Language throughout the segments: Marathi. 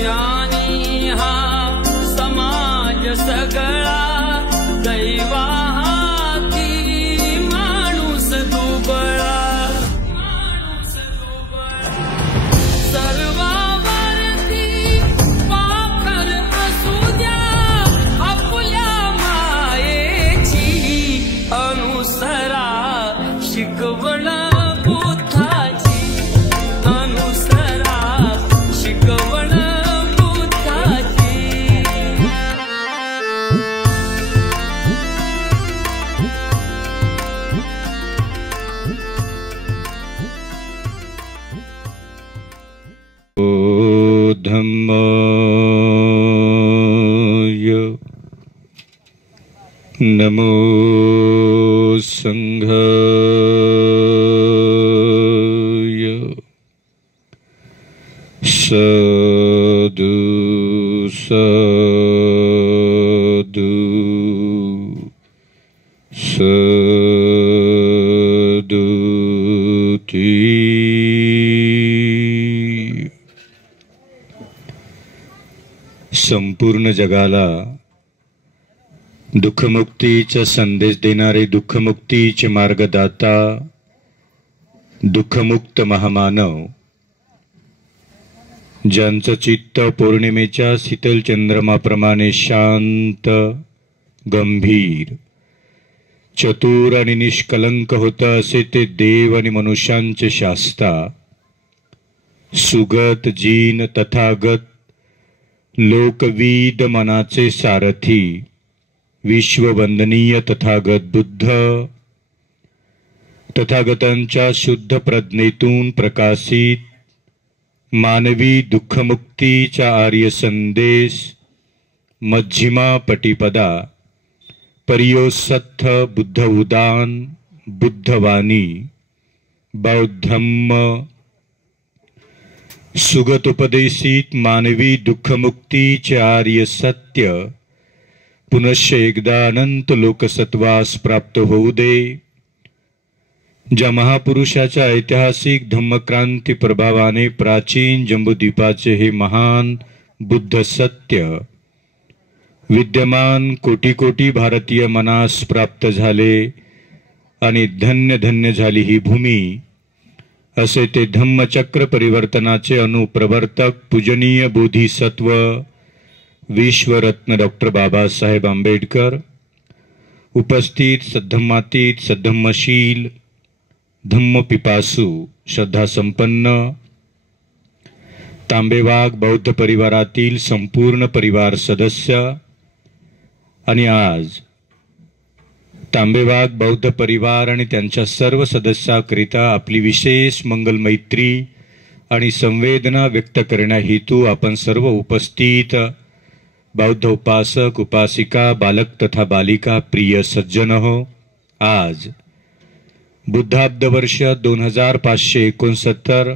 ज्ञानी हा समाज सगळा दैवा हाती माणूस दुबळा सर्वावरती पाखर असू द्या आपल्या मायेची अनुसरा शिकवण बुद्धाची अनुसरा शिकवण बुद्धाची ओ धम्माय नमो संघाय साधु साधु साधुती। संपूर्ण जगाला दुःखमुक्तीचा संदेश देणारे दुःखमुक्तीचे मार्गदाता दुःखमुक्त महामानव, ज्यांचं चित्त पौर्णिमेच्या शीतल चंद्रमाप्रमाणे शांत, गंभीर, चतुर आणि निष्कलंक होतं, असे ते देव आणि मनुष्यांचे शास्ता, सुगत जीन तथागत, लोकविद मनाचे सारथी, विश्ववंदनीय तथागत बुद्ध, तथागतांच्या शुद्ध प्रज्ञेतून प्रकाशित मानवी दुःखमुक्तीचा आर्य संदेश मध्यमा पटिपदा परियोसत्थ बुद्ध उदान बुद्धवाणी बौद्धम्म सुगत उपदेशित मानवी दुःखमुक्तीचे आर्य सत्य पुनश्च एकदा अनंत लोकसत्वास प्राप्त होऊ दे। ज्या महापुरुषाच्या ऐतिहासिक धम्मक्रांती प्रभावाने प्राचीन जंबूद्वीपाचे हे महान बुद्ध सत्य विद्यमान कोटी कोटी भारतीय मनास प्राप्त झाले आणि धन्य धन्य झाली ही भूमी, असे ते धम्मचक्र परिवर्तनाचे अनुप्रवर्तक पूजनीय बोधिसत्व विश्वरत्न डॉक्टर बाबासाहेब आंबेडकर, उपस्थित सद्धम्मातीत सद्धम्मशील धम्मपिपासू श्रद्धासंपन्न तांबेवाग बौद्ध परिवारातील संपूर्ण परिवार सदस्य आणि आज तांबेवाग बौद्ध परिवार आणि त्यांच्या सर्व सदस्याकरिता आपली विशेष मंगल मैत्री आणि संवेदना व्यक्त करण्याहेतू आपण सर्व उपस्थित बौद्ध उपासक उपासिका बालक तथा बालिका प्रिय सज्जन हो, आज बुद्धाब्द वर्ष 2569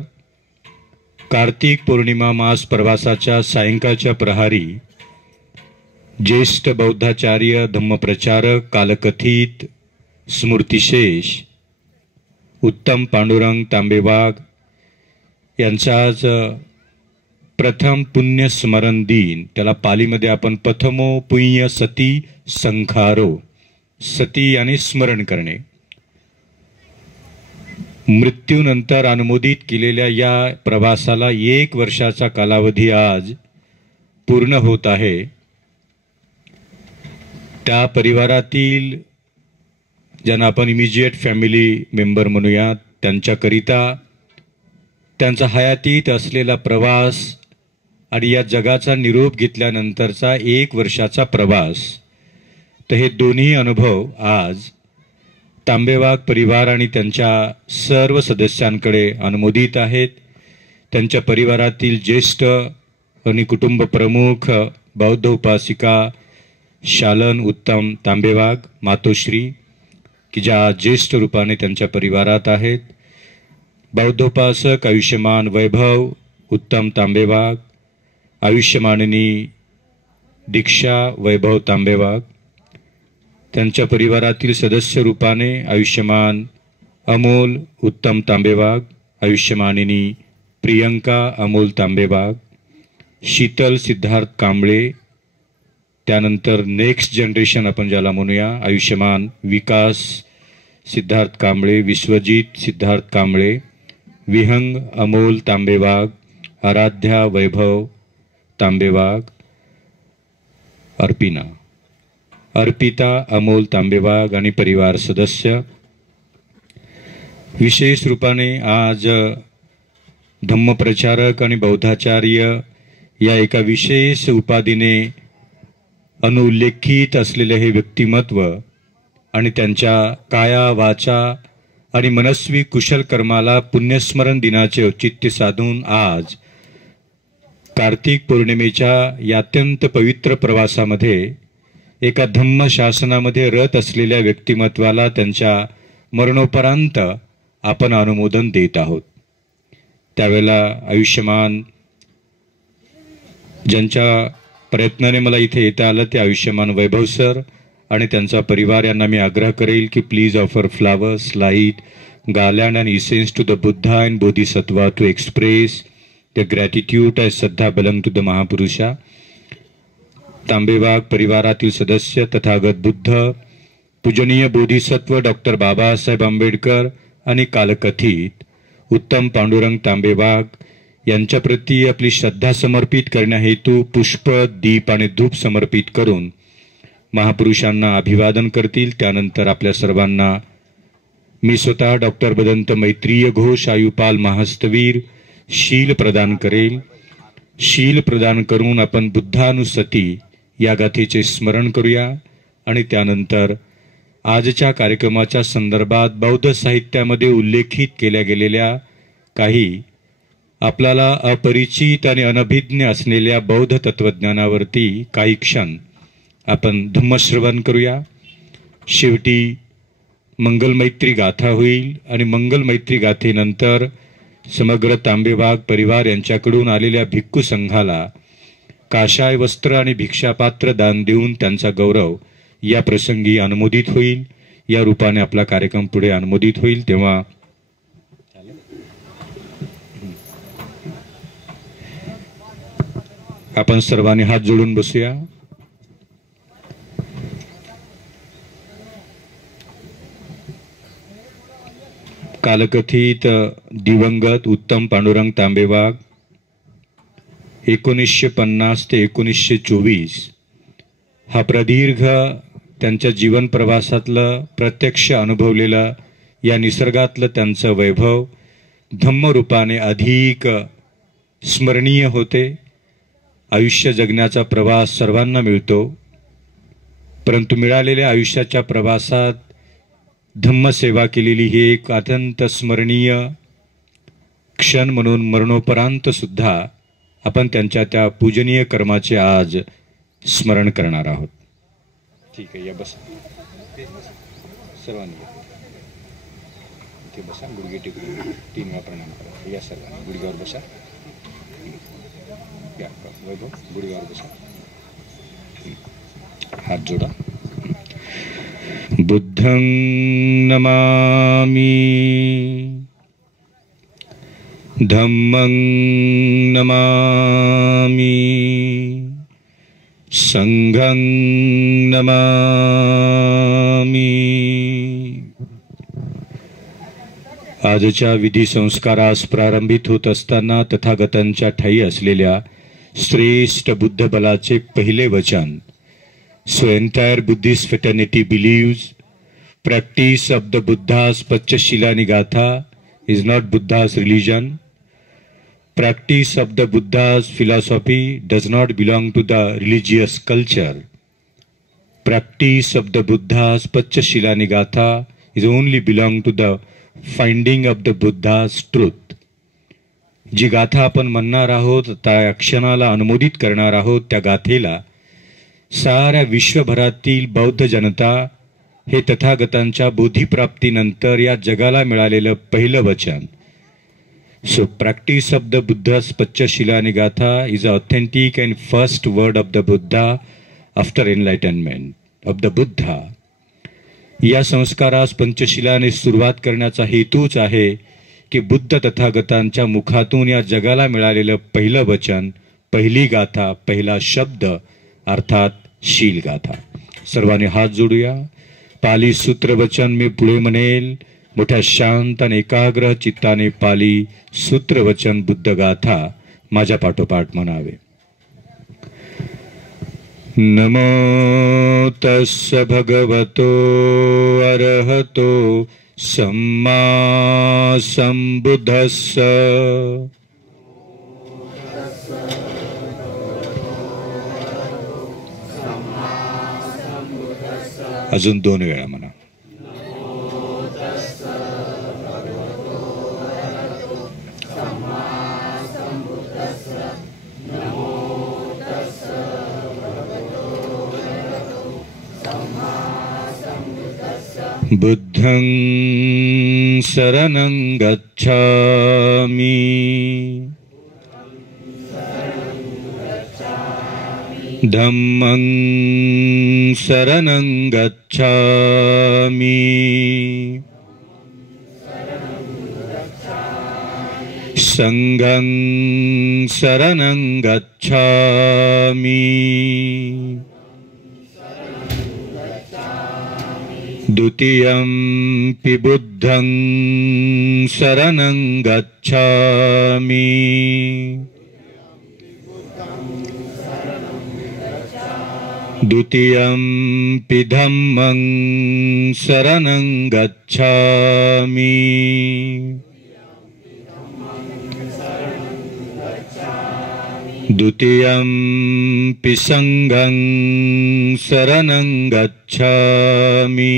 कार्तिक पौर्णिमा मास प्रवासाच्या सायंकाळच्या प्रहारी ज्येष्ठ बौद्धाचार्य धम्मप्रचारक कालकथित स्मृतिशेष उत्तम पांडुरंग तांबेवाग यांचा आज प्रथम पुण्य स्मरण दिन, त्याला पालीमध्ये आपण प्रथमो पुण्य सती संखारो, सती आणि स्मरण करणे, मृत्यूनंतर अनुमोदित केलेल्या या प्रवासाला 1 वर्षाचा कालावधी आज पूर्ण होत आहे। त्या परिवारातील ज्यांना आपण इमिजिएट फॅमिली मेंबर म्हणूयात, त्यांच्याकरिता त्यांचा हयातीत असलेला प्रवास आणि या जगाचा निरोप घेतल्यानंतरचा 1 वर्षाचा प्रवास, तर हे दोन्ही अनुभव आज तांबेवाग परिवार आणि त्यांच्या सर्व सदस्यांकडे अनुमोदित आहेत। त्यांच्या परिवारातील ज्येष्ठ आणि कुटुंब प्रमुख बौद्ध उपासिका शालन उत्तम तांबेवाग मातोश्री, की ज्या ज्येष्ठ रूपाने त्यांच्या परिवारात आहेत, बौद्धोपासक आयुष्यमान वैभव उत्तम तांबेवाग, आयुष्यमानिनी दीक्षा वैभव तांबेवाग, त्यांच्या परिवारातील सदस्य रूपाने आयुष्यमान अमोल उत्तम तांबेवाग, आयुष्यमानिनी प्रियंका अमोल तांबेवाग, शीतल सिद्धार्थ कांबळे, त्यानंतर नेक्स्ट जनरेशन आपण ज्याला म्हणूया, आयुष्यमान विकास सिद्धार्थ कांबळे, विश्वजित सिद्धार्थ कांबळे, विहंग अमोल तांबेवाघ, आराध्या वैभव तांबेवाघ, अर्पिता अमोल तांबेवाघ आणि परिवार सदस्य. विशेष रूपाने आज धम्मप्रचारक आणि बौद्धाचार्य या एका विशेष उपाधीने अनुल्लेखित असलेले हे व्यक्तिमत्व आणि त्यांच्या काया वाचा आणि मनस्वी कुशल कर्माला पुण्यस्मरण दिनाचे औचित्य साधून आज कार्तिक पौर्णिमेच्या या अत्यंत पवित्र प्रवासामध्ये एका धम्म शासनामध्ये रत असलेल्या व्यक्तिमत्वाला त्यांच्या मरणोपरांत आपण अनुमोदन देत आहोत. त्यावेळेला आयुष्यमान ज्यांच्या प्रयत्नाने मला इथे येता आलं ते आयुष्यमान वैभव सर आणि त्यांचा परिवार यांना मी आग्रह करेल की please offer flowers, light, garland and essence to the Buddha and Bodhisattva to express their gratitude as Saddha belong to the Mahapurusha. तांबेवाघ परिवारातील सदस्य तथागत बुद्ध, पूजनीय बोधिसत्व डॉक्टर बाबासाहेब आंबेडकर आणि कालकथित उत्तम पांडुरंग तांबेवाघ यांच्याप्रती आपली श्रद्धा समर्पित करण्याहेतू पुष्प, दीप आणि धूप समर्पित करून महापुरुषांना अभिवादन करतील. त्यानंतर आपल्या सर्वांना मी स्वतः डॉक्टर बदंत मैत्रीय घोष आयुपाल महास्तवीर शील प्रदान करेल. शील प्रदान करून आपण बुद्धानुसती या गाथेचे स्मरण करूया आणि त्यानंतर आजच्या कार्यक्रमाच्या संदर्भात बौद्ध साहित्यामध्ये उल्लेखित केल्या गेलेल्या काही आपल्याला अपरिचित आणि अनभिज्ञ असलेल्या बौद्ध तत्वज्ञानावरती काही क्षण आपण धम्मश्रवण करूया. शेवटी मंगलमैत्री गाथा होईल आणि मंगलमैत्री गाथेनंतर समग्र तांबेवाघ परिवार यांच्याकडून आलेल्या भिक्खू संघाला काशाय वस्त्र आणि भिक्षापात्र दान देऊन त्यांचा गौरव या प्रसंगी अनुमोदित होईल. या रूपाने आपला कार्यक्रम पुढे अनुमोदित होईल. तेव्हा आपण सर्वांनी हात जोडून बसूया. कालकथित दिवंगत उत्तम पांडुरंग तांबेवाघ 1950 ते 1924 हा प्रदीर्घ त्यांच्या जीवन प्रवासातलं प्रत्यक्ष अनुभवलेलं या निसर्गातलं त्यांचं वैभव धम्मरूपाने अधिक स्मरणीय होते. आयुष्य जगण्याचा प्रवास सर्वांना मिळतो, परंतु मिळालेल्या आयुष्याच्या प्रवासात धम्मसेवा केलेली ही एक अत्यंत स्मरणीय क्षण म्हणून मरणोपरांत सुद्धा आपण त्यांच्या त्या पूजनीय कर्माचे आज स्मरण करणार आहोत. ठीक आहे, या बसा सर्वांनी, इथे बसा, गुडघे टेकून 3 वेळा प्रणाम करा. या सर्वांनी गुडघ्यावर बसा. या वैभव गुडघ्यावर बसा, हात जोडा. बुद्धं नमामि, धम्मं नमामि, संघं नमामि. आजच्या विधी संस्कारास प्रारंभित होत असताना तथागतांच्या ठायी असलेल्या श्रेष्ठ बुद्ध बलाचे पहिले वचन. So entire Buddhist fraternity believes practice of the Buddha's Panchashila Nigatha is not Buddha's religion. Practice of the Buddha's philosophy does not belong to the religious culture. Practice of the Buddha's Panchashila Nigatha is only belong to the finding of the Buddha's truth. जी गाथा आपण म्हणणार आहोत, त्या क्षणाला अनुमोदित करणार आहोत, त्या गाथेला साऱ्या विश्वभरातील बौद्ध जनता हे तथागतांच्या बोधिप्राप्तीनंतर या जगाला मिळालेलं पहिलं वचन. So practice of the Buddha's Panchashila निगाथा is a authentic and first word of the Buddha after enlightenment of the Buddha. या संस्कारास पंचशिलाने सुरुवात करण्याचा हेतूच आहे की बुद्ध तथागतांच्या मुखातून या जगाला मिळालेलं पहिलं वचन पहिली गाथा, पहिला शब्द अर्थात शील गाथा. सर्वांनी हात जोडूया. पाली सूत्र वचन मी पुढे म्हणेल. मोठ्या शांत आणि एकाग्र चित्ताने पाली सूत्र वचन बुद्ध गाथा माझ्या पाठोपाठ म्हणावे. नमो तस्स भगवतो अरहतो सम्मा संबुद्धस्स. अजून 2 वेळा म्हणा. बुद्धं शरणं गच्छामि. धम्मं शरणं गच्छामि. संघं शरणं गच्छामि. द्वितीयंपि बुद्धं शरणं गच्छामि. द्वितीयंपि धम्मं शरणं गच्छामि. द्वितीयंपि संघं शरणं गच्छामि.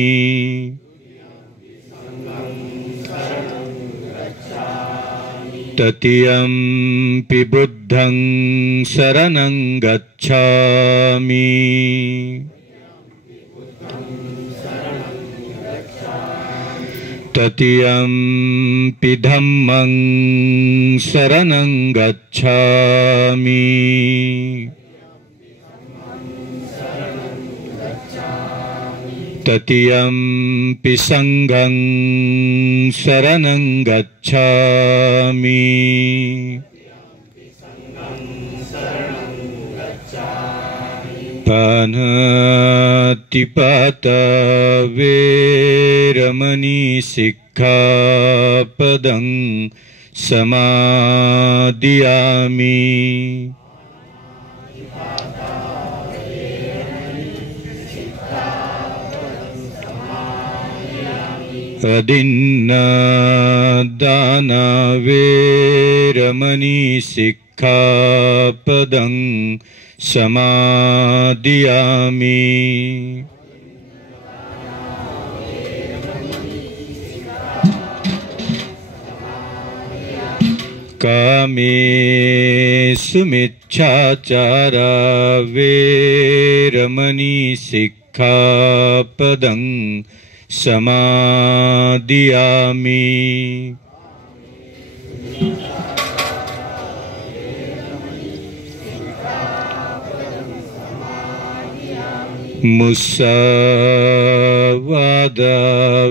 तृतीयंपि बुद्धं शरणं गच्छामि. तृतीयंपि धम्मं शरणं गच्छामि. तृतीयंपि संघं शरणं गच्छामि. पानातिपाता वेरमणि सिक्खापदं समादियामि. अदिन्नादाना वेरमणि सिक्खापदं समादियामि. कामेषु मिच्छाचारा वेरमणि सिक्खापदं समादियामि. मुसावादा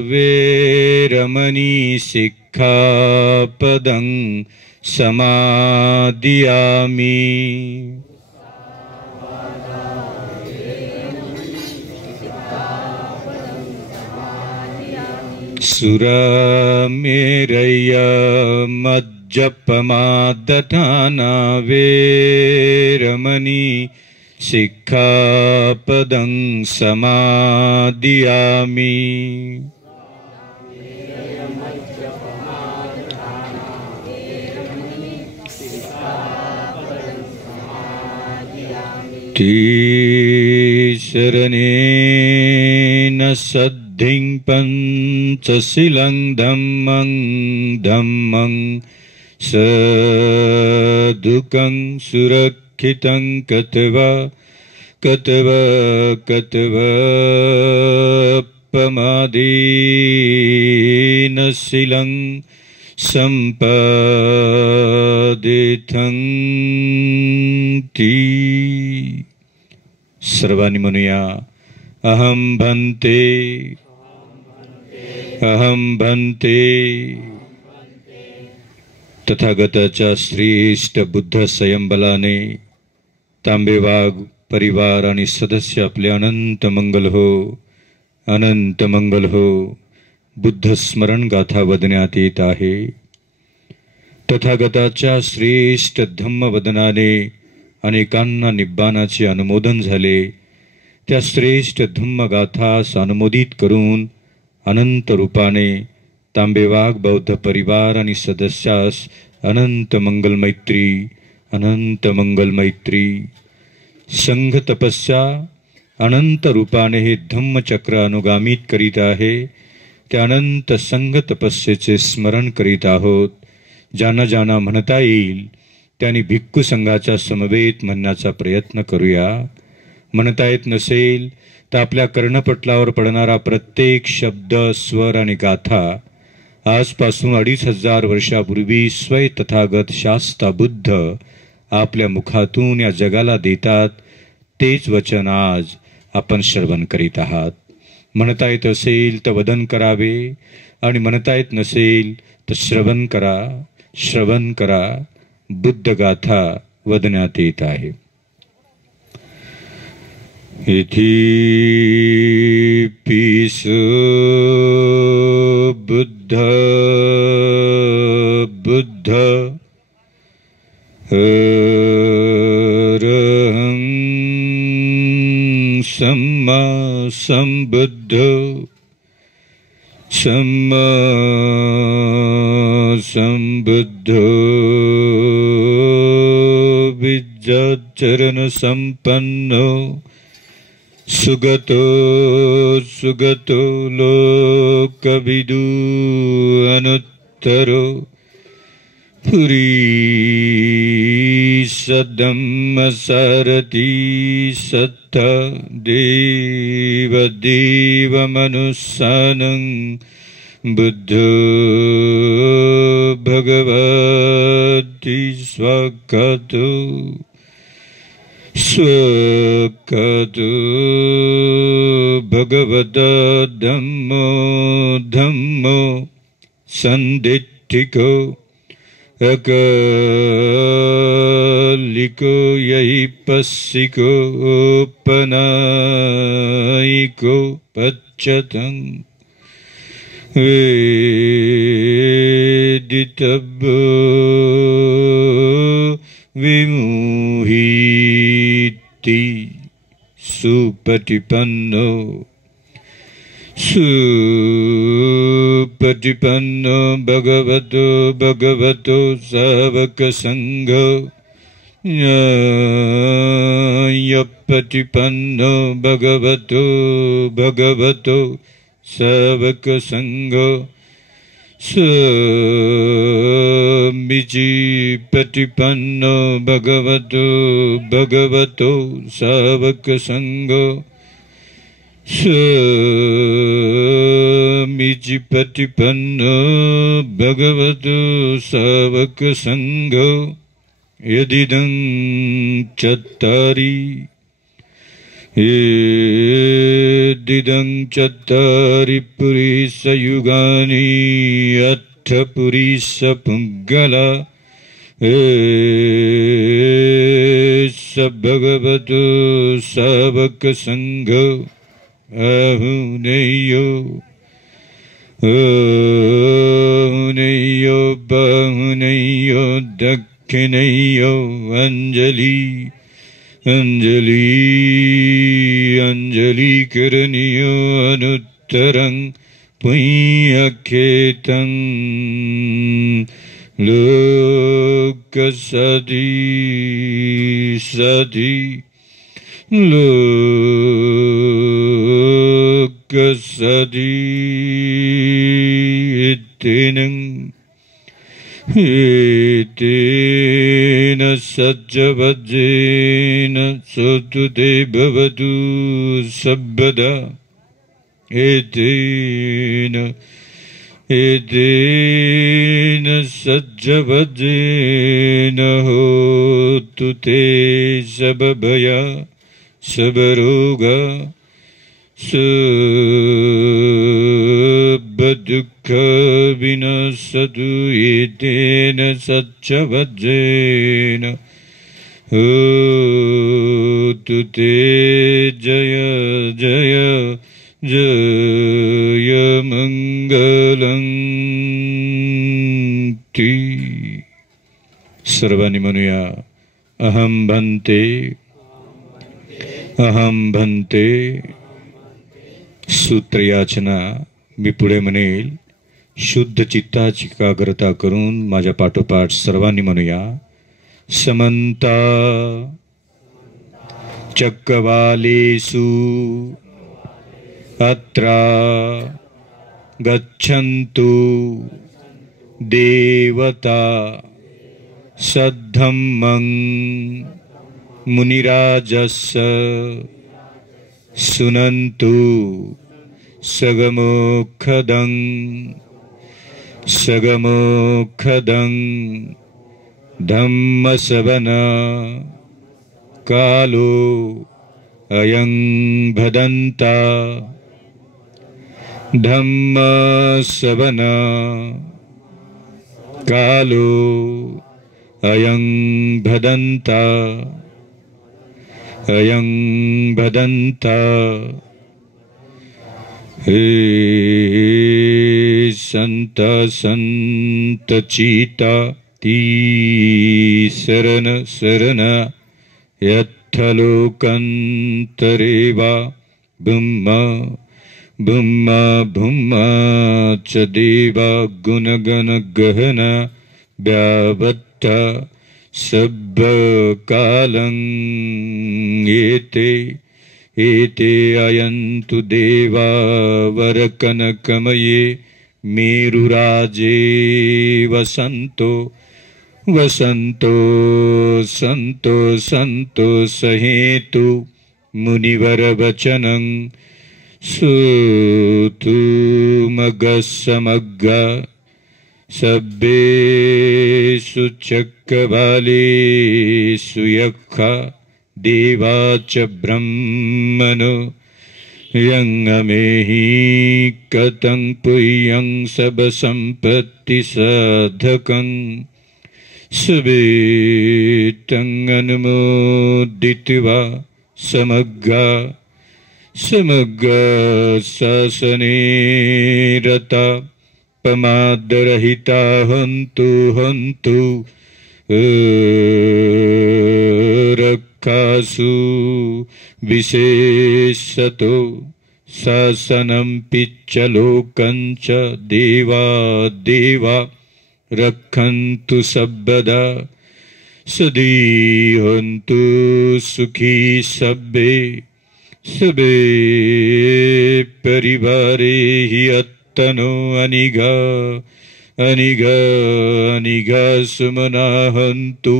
वेरमणि सिक्खापदं समादियामि. सुरामेरय मज्जपमादधाना वेरमणि सिक्खापदं समादियामि. तीसरनेन सद्धिं पंचशीलं धम्मं धम्मं सदुकं सुरक्षितं कत्वा कत्वा कत्वापमादीन शीलं संपादितं. सर्वांनी म्हणूया. अहं भन्ते अहं भन्ते. तथागताच्या श्रेष्ठ बुद्ध स्वयंबलाने तांबेवाघ परिवार आणि सदस्य आपले अनंत मंगल हो, अनंत मंगल हो. बुद्ध स्मरण गाथा वदण्यात येत आहे. तथागताच्या श्रेष्ठ धम्मवदनाने अनेकांना निब्बानाचे अनुमोदन झाले. त्या श्रेष्ठ धम्मगाथास अनुमोदित करून अनंत रूपाने तांबेवाघ बौद्ध परिवार आणि सदस्यास अनंत मंगल मैत्री, अनंत मंगल मैत्री. संघ तपस्या अनंत रूपाने हे धम्मचक्र अनुगामित करीत आहे. त्या अनंत संघ तपस्येचे स्मरण करीत आहोत. ज्यांना ज्यांना म्हणता येईल त्यांनी भिक्खू संघाच्या समवेत म्हणण्याचा प्रयत्न करूया. म्हणता येत नसेल तर आपल्या कर्णपटलावर पडणारा प्रत्येक शब्द, स्वर आणि गाथा आजपासून 2500 वर्षापूर्वी स्वय तथागत शास्ता बुद्ध आपल्या मुखातून या जगाला देतात, तेच वचन आज आपण श्रवण करीत आहात. म्हणता येत असेल तर वदन करावे आणि म्हणता येत नसेल तर श्रवण करा, श्रवण करा. बुद्ध गाथा वदण्यात येत आहे. इति पीस बुद्ध बुद्ध अरहं सम्मा संबुद्ध सम्मा संबुद्धो विद्याचरण संपन्नो सुगतो सुगतो लोकविदु अनुत्तरो पुरी सदम्म सारथी सत्ता देव देव मनुष्यानं बुद्धो भगवती स्वाकातो स्वकातो भगवता धम्मो धम्मो संदिट्ठिको अकालिको यैपस्सिको पनायिको पच्यतं वेदितव्यो विमुहीति सुपटिपन्नो सुपटिपन्नो भगवतो भगवतो सावक संघो न्यायपटिपन्नो भगवतो भगवतो सावक संघो समिजिपटिपन्नो भगवतो भगवतो सावक संघो समिजिपटिपन्नो भगवतो सावक संघो यदिदं चत्तारि यदिदं चत्तारि पुरीसयुगानि अथ पुरीसपुङ्गला स भगवतो सावक संघो अहुनेयो अहुनेयो बहुनेयो दक्षिणेयो अंजलि अंजलि अंजलि करणीयो अनुत्तरं पुण्यखेतं लोकसदि सदि लोकसदि इत्तेनं एतेन सज्जवज्जेन सोतुते भवतु सर्वदा एतेन एतेन सज्जवज्जेन होतु ते सबभया सबरोगा सबदुःख विनश्यतु एतेन सज्जवज्जेन होतु ते जय जय जय मंगलं ती. सर्वांनी म्हणूया अहं भन्ते अहं भन्ते. सूत्रयाचना मी पुढे म्हणेल. शुद्ध चित्ताची एकाग्रता करून माझ्या पाठोपाठ सर्वांनी म्हणूया. समंता चक्रवालेषु अत्रा गच्छन्तु देवता सद्धम्मं मुनिराजस्य सुनन्तु सगमोखदं सगमोखदं धम्मसवन कालो अयं भदन्ता. धम्मसवन कालो अयं भदन्ता अयं भदन्ता. हे संत संत चीता ती शरण शरण यत्थलोकंतरे वा ब्रह्म ब्रह्म ब्रह्म च देवा गुणगण गहन व्यावत्त सब्बकालं एते एते अयन्तु देवा वरकनकमये मेरुराजे वसन्तो वसन्तो सन्तो सन्तो सहेतु मुनिवरवचनं सुतु मगसमग्गा. सब्बेषु चक्रवालेषु यक्खा देवा च ब्रह्मणो यंगमेहि कतं पुयं सब संपत्ति साधकं. सुवेतं अनुमोदित्वा समग्गा समग्गा शासने रता पमादरहिता हन्तु हन्तु रक्षासु विशेषतो शासनं पिच्च लोकं च देवा देवा रक्षन्तु सर्वदा. सदीहन्तु सुखी सब्बे सबे परिवारे हि अत्तनो अनिगा अनिगा अनिगा सुमना हन्तु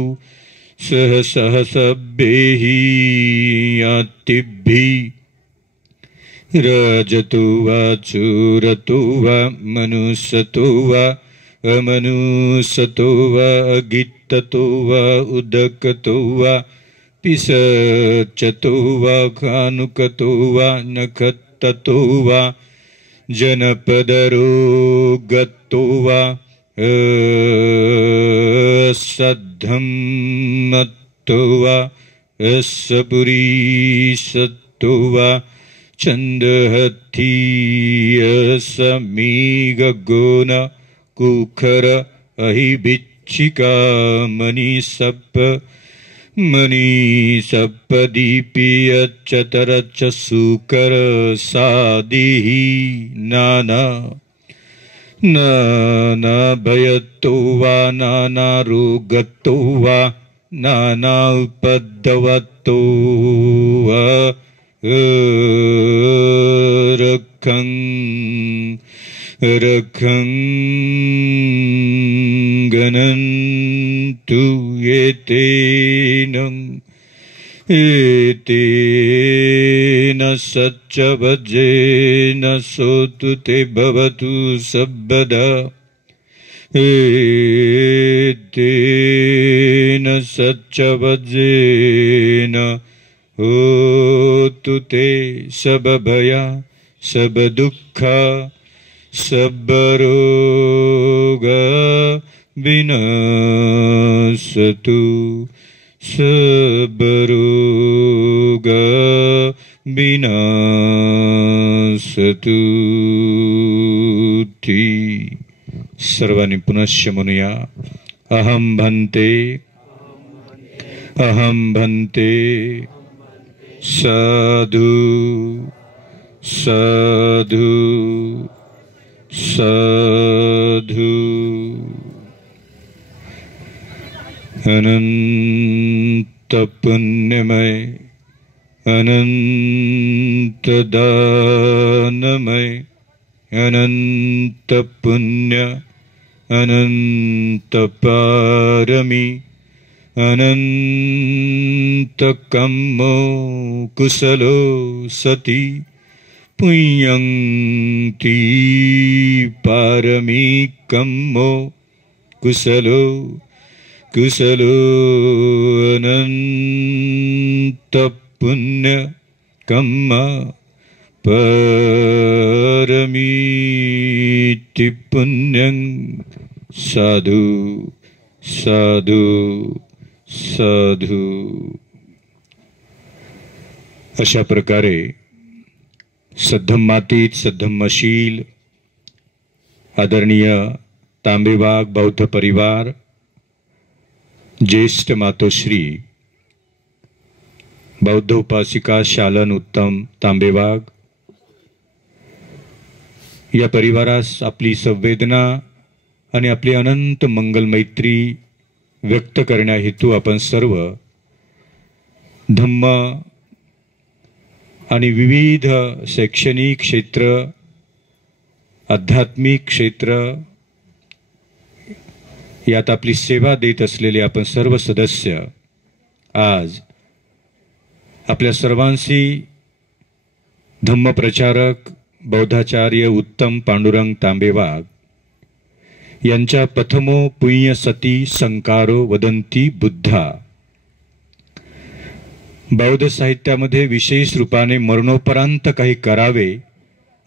सह सह सब्बेहि आतिभ्यि. रजतो वा चूरतो वा मनुष्यतो वा अमनुष्यतो वा अगित्ततो वा उदकतो वा पिशचतो वा खानुकतो वा नखत्ततो वा जनपदरोगतो वा सद्धम्मतो वा असपुरीशतो वा चंदहतीयसमीगोन कुखर अहिबिच्छिका मनीसप्पदीपीयच्चतरच्च सुकर सादिहि नाना नाना भयतो वा नाना रोगतो वा नाना उपद्रवतो वा रखं रखं गणन्तु एतेन सच्चवज्रेन सोतु ते भवतु सर्वदा. एतेन सच्चवज्रेन होतु ते सबभया सबदुःखा सबरोगा विनाशतु सब रोग विनाशतु सर्वांनी पुनश्च म्हणूया. अहम भन्ते साधु साधु साधु. अनंत पुण्यमय अनंत दानमय अनंत पुण्य अनंत पारमी अनंत कम्मो कुशलो सती पुण्यंती पारमी कम्मो कुशलो कुशलो अनंत पुण्य कम्म परमीति पुण्यं साधु साधु साधु. अशा प्रकारे सद्धम्मातीत सद्धम्मशील आदरणीय तांबेबाग बौद्ध परिवार, ज्येष्ठ मातोश्री बौद्ध उपासिका शालन उत्तम तांबेबाग या परिवारास आपली संवेदना आणि आपली अनंत मंगल मैत्री व्यक्त करण्या हेतू आपण सर्व धम्म आणि विविध शैक्षणिक क्षेत्र आध्यात्मिक क्षेत्र यात आपली सेवा देत असलेले आपण सर्व सदस्य आज आपल्या सर्वांशी धम्मप्रचारक बौद्धाचार्य उत्तम पांडुरंग तांबेबाग यांच्या प्रथमो पुण्य सती संकारो वदंती बुद्धा बौद्ध साहित्यामध्ये विशेष रूपाने मरणोपरांत काही करावे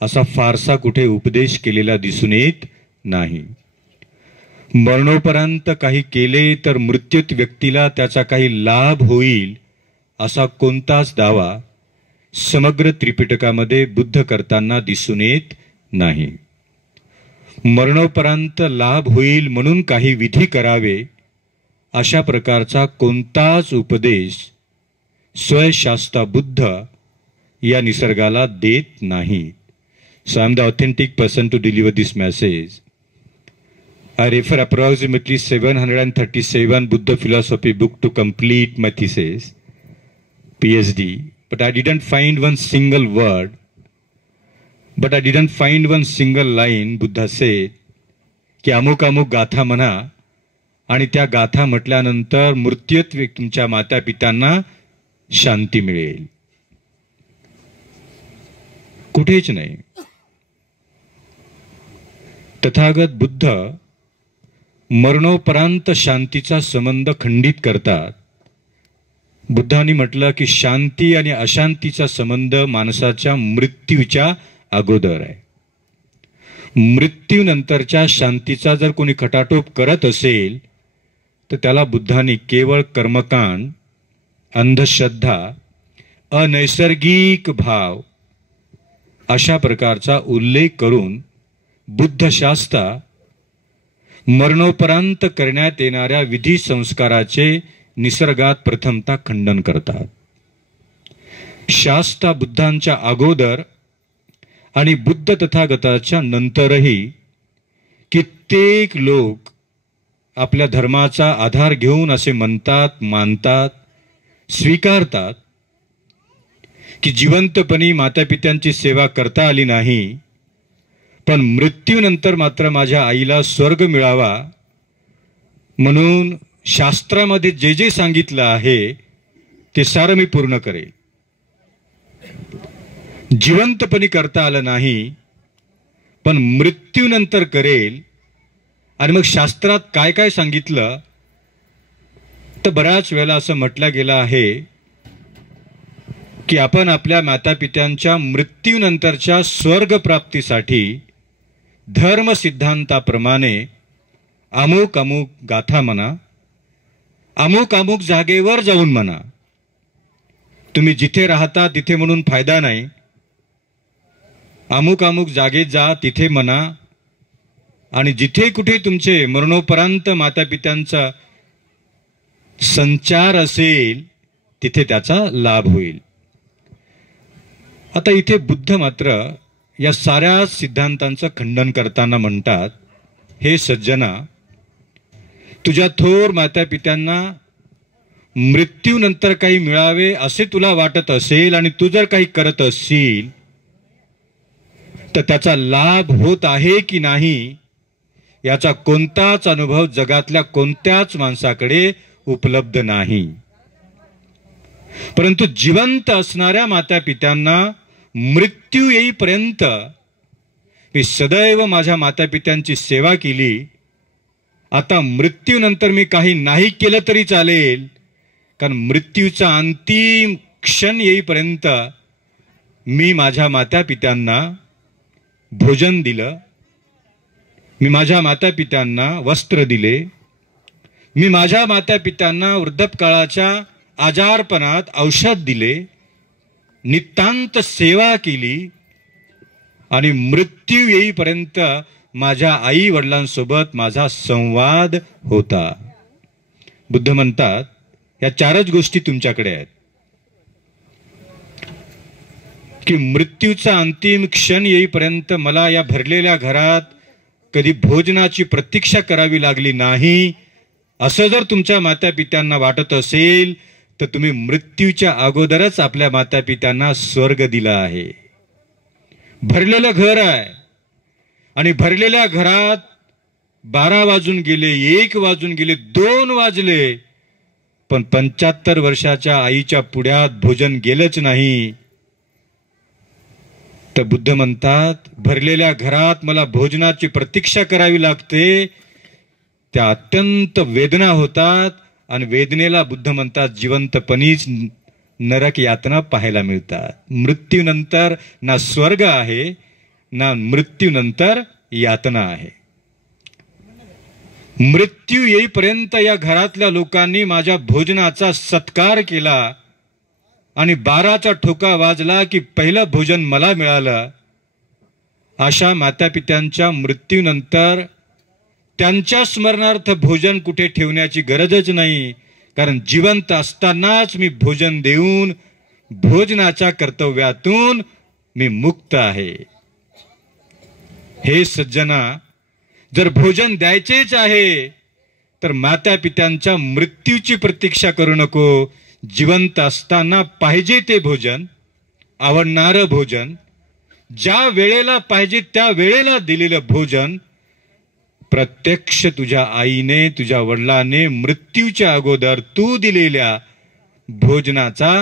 असा फारसा कुठे उपदेश केलेला दिसून येत नाही. मरणोपरांत काही केले तर मृत्यूत व्यक्तीला त्याचा काही लाभ होईल असा कोणताच दावा समग्र त्रिपिटकामध्ये बुद्ध करताना दिसून येत नाही. मरणोपरांत लाभ होईल म्हणून काही विधी करावे अशा प्रकारचा कोणताच उपदेश स्वशास्ता बुद्ध या निसर्गाला देत नाही. So I am the authentic person to deliver this message. I refer approximately 737 Buddha philosophy book to complete my thesis, PhD, but I didn't find one single word, but I didn't find one single line Buddha said की अमुक अमुक गाथा म्हणा आणि त्या गाथा म्हटल्यानंतर मृत्यूत तुमच्या माता पित्यांना शांती मिळेल. कुठेच नाही. तथागत बुद्ध मरणोपरांत शांतीचा संबंध खंडित करतात. बुद्धांनी म्हटलं की शांती आणि अशांतीचा संबंध माणसाच्या मृत्यूच्या अगोदर आहे. मृत्यूनंतरच्या शांतीचा जर कोणी खटाटोप करत असेल तर त्याला बुद्धांनी केवळ कर्मकांड, अंधश्रद्धा, अनैसर्गिक भाव अशा प्रकारचा उल्लेख करून बुद्धशास्त्र मरणोपरांत करण्यात येणाऱ्या विधी संस्काराचे निसर्गात प्रथमतः खंडन करतात. शास्त्रा बुद्धांच्या अगोदर आणि बुद्ध तथागताच्या नंतरही कित्येक लोक आपल्या धर्माचा आधार घेऊन असे म्हणतात, मानतात, स्वीकारतात की जिवंतपणी मातापित्यांची सेवा करता आली नाही, पण मृत्यूनंतर मात्र माझ्या आईला स्वर्ग मिळावा म्हणून शास्त्रामध्ये जे जे सांगितलं आहे ते सारं मी पूर्ण करेल. जिवंतपणी करता आलं नाही पण मृत्यूनंतर करेल. आणि मग शास्त्रात काय काय सांगितलं तर बऱ्याच वेळेला असं म्हटलं गेलं आहे की आपण आपल्या मातापित्यांच्या मृत्यूनंतरच्या स्वर्ग प्राप्तीसाठी धर्म सिद्धांताप्रमाणे अमुक अमुक गाथा म्हणा अमुक अमुक जागेवर जाऊन म्हणा. तुम्ही जिथे राहता तिथे म्हणून फायदा नाही. अमुक अमुक जागेत जा, तिथे म्हणा. आणि जिथे कुठे तुमचे मरणोपरांत मातापित्यांचा संचार असेल तिथे त्याचा लाभ होईल. आता इथे बुद्ध मात्र या साऱ्या सिद्धांतांचं खंडन करताना म्हणतात, हे सज्जना, तुझ्या थोर मातापित्यांना मृत्यूनंतर काही मिळावे असे तुला वाटत असेल आणि तू जर काही करत असशील तर त्याचा लाभ होत आहे की नाही याचा कोणताच अनुभव जगातल्या कोणत्याच माणसाकडे उपलब्ध नाही. परंतु जिवंत असणाऱ्या मातापित्यांना मृत्यू येईपर्यंत मी सदैव माझ्या मातापित्यांची सेवा केली. आता मृत्यूनंतर मी काही नाही केलं तरी चालेल, कारण मृत्यूचा अंतिम क्षण येईपर्यंत मी माझ्या मातापित्यांना भोजन दिलं, मी माझ्या मातापित्यांना वस्त्र दिले, मी माझ्या मातापित्यांना वृद्धपकाळाच्या आजारपणात औषध दिले, नितांत सेवा केली आणि मृत्यू येईपर्यंत माझ्या आई वडिलांसोबत माझा संवाद होता. बुद्ध म्हणतात या चारच गोष्टी तुमच्याकडे आहेत की मृत्यूचा अंतिम क्षण येईपर्यंत मला या भरलेल्या घरात कधी भोजनाची प्रतीक्षा करावी लागली नाही. असं जर तुमच्या मातापित्यांना वाटत असेल तर तुम्ही मृत्यूच्या अगोदरच आपल्या मातापित्यांना स्वर्ग दिला आहे. भरलेलं घर आहे आणि भरलेल्या घरात 12 वाजून गेले, 1 वाजून गेले, 2 वाजले, पण 75 वर्षाच्या आईच्या पुढ्यात भोजन गेलंच नाही. तर बुद्ध म्हणतात भरलेल्या घरात मला भोजनाची प्रतीक्षा करावी लागते. त्या अत्यंत वेदना होतात आणि वेदनेला बुद्ध म्हणतात जिवंतपणीच नरक यातना पाहायला मिळतात. मृत्यूनंतर ना स्वर्ग आहे ना मृत्यूनंतर यातना आहे. मृत्यू येईपर्यंत या घरातल्या लोकांनी माझ्या भोजनाचा सत्कार केला आणि 12चा ठोका वाजला की पहिलं भोजन मला मिळालं. अशा मातापित्यांच्या मृत्यूनंतर त्यांच्या स्मरणार्थ भोजन कुठे ठेवण्याची गरजच नाही, कारण जिवंत असतानाच मी भोजन देऊन भोजनाच्या कर्तव्यातून मी मुक्त आहे. हे सज्जना, जर भोजन द्यायचेच आहे तर मातापित्यांच्या मृत्यूची प्रतीक्षा करू नको. जिवंत असताना पाहिजे ते भोजन, आवडणारं भोजन, ज्या वेळेला पाहिजे त्या वेळेला दिलेलं भोजन प्रत्यक्ष तुझ्या आईने, तुझ्या वडिलांनी मृत्यूच्या अगोदर तू दिलेल्या भोजनाचा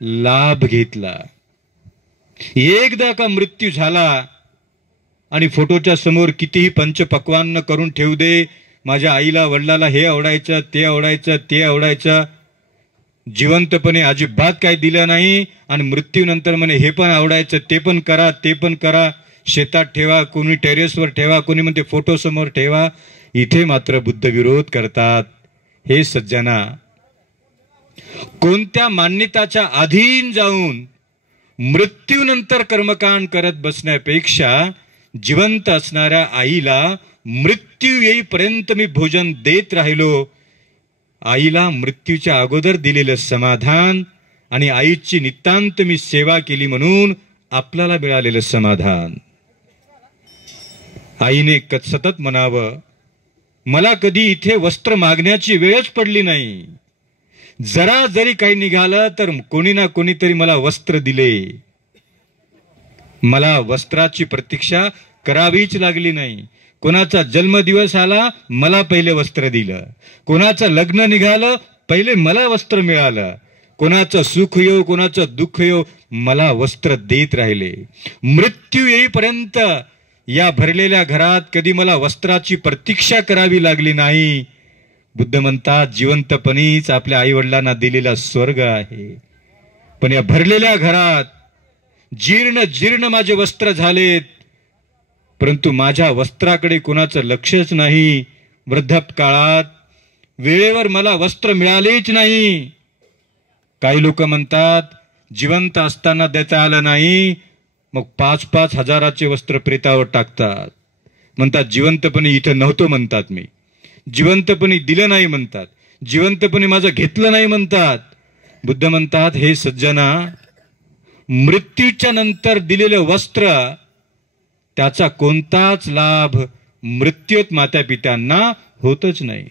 लाभ घेतला. एकदा का मृत्यू झाला आणि फोटोच्या समोर कितीही पंचपक्वान्न करून ठेवू दे, माझ्या आईला वडिलाला हे आवडायचं, ते आवडायचं, ते आवडायचं, जिवंतपणे अजिबात काही दिलं नाही आणि मृत्यूनंतर म्हणे हे पण आवडायचं, ते पण करा, ते पण करा, शेतात ठेवा, कोणी टेरेसवर ठेवा, कोणी म्हणते फोटो समोर ठेवा. इथे मात्र बुद्ध विरोध करतात. हे सज्जना, कोणत्या मान्यताच्या अधीन जाऊन मृत्यूनंतर कर्मकांड करत बसण्यापेक्षा जिवंत असणाऱ्या आईला मृत्यू येईपर्यंत मी भोजन देत राहिलो. आईला मृत्यूच्या अगोदर दिलेलं समाधान आणि आईची नितांत मी सेवा केली म्हणून आपल्याला मिळालेलं समाधान. आईने सतत म्हणावं, मला कधी इथे वस्त्र मागण्याची वेळच पडली नाही. जरा जरी काही निघालं तर कोणी ना कोणीतरी मला वस्त्र दिले. मला वस्त्राची प्रतीक्षा करावीच लागली नाही. कोणाचा जन्मदिवस आला मला पहिले वस्त्र दिलं, कोणाचं लग्न निघालं पहिले मला वस्त्र मिळालं, कोणाचं सुख येऊ कोणाचं दुःख येऊ मला वस्त्र देत राहिले. मृत्यू येईपर्यंत या भरलेल्या घरात कधी मला वस्त्राची प्रतीक्षा करावी लागली नाही. बुद्ध म्हणतात जिवंतपणीच आपल्या आई वडिलांना दिलेला स्वर्ग आहे. पण या भरलेल्या घरात जीर्ण माझे वस्त्र झालेत, परंतु माझ्या वस्त्राकडे कोणाचं लक्षच नाही. वृद्धपकाळात वेळेवर मला वस्त्र मिळालेच नाही. काही लोक म्हणतात जिवंत असताना देता आलं नाही, मग 5-5 हजाराचे वस्त्र प्रेतावर टाकतात. म्हणतात जिवंतपणे इथं नव्हतं म्हणतात, मी जिवंतपणे दिलं नाही म्हणतात, जिवंतपणे माझं घेतलं नाही म्हणतात. बुद्ध म्हणतात हे सज्जना, मृत्यूच्या नंतर दिलेलं वस्त्र त्याचा कोणताच लाभ मृत्यूत माता पित्यांना होतच नाही.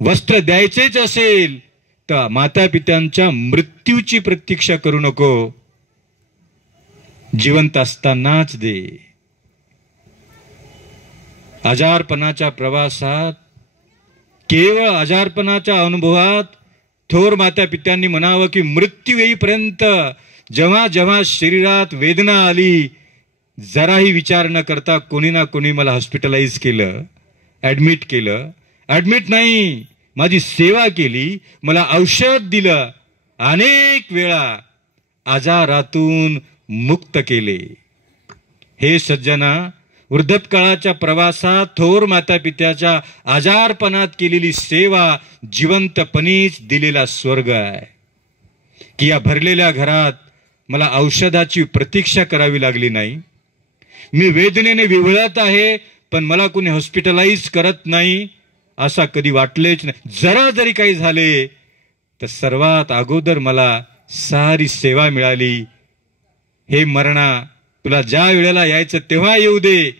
वस्त्र द्यायचेच असेल तर माता पित्यांच्या मृत्यूची प्रतीक्षा करू नको, जिवंत असतानाच दे. आजारपणाच्या प्रवासात, केवळ आजारपणाच्या अनुभवात थोर माता पित्यांनी म्हणावं की मृत्यू येईपर्यंत जेव्हा जेव्हा शरीरात वेदना आली, जराही विचार न करता कोणी ना कोणी मला हॉस्पिटलाइज केलं, ऍडमिट केलं. ऍडमिट नाही, माझी सेवा केली, मला औषध दिलं, अनेक वेळा आजारातून मुक्त केले. हे सज्जना, वृद्धकाळाच्या प्रवासात थोर माता पित्याच्या आजारपणात केलेली सेवा जिवंतपणीच दिलेला स्वर्ग आहे. की या भरलेल्या घरात मला औषधाची प्रतीक्षा करावी लागली नाही. मी वेदनेने विव्हळत आहे पण मला कोणी हॉस्पिटलाइज करत नाही असा कधी वाटलेच नाही. जरा जरी काही झाले तर सर्वात अगोदर मला सारी सेवा मिळाली. हे मरणा, तुला ज्या वेळेला यायचं तेव्हा येऊ दे,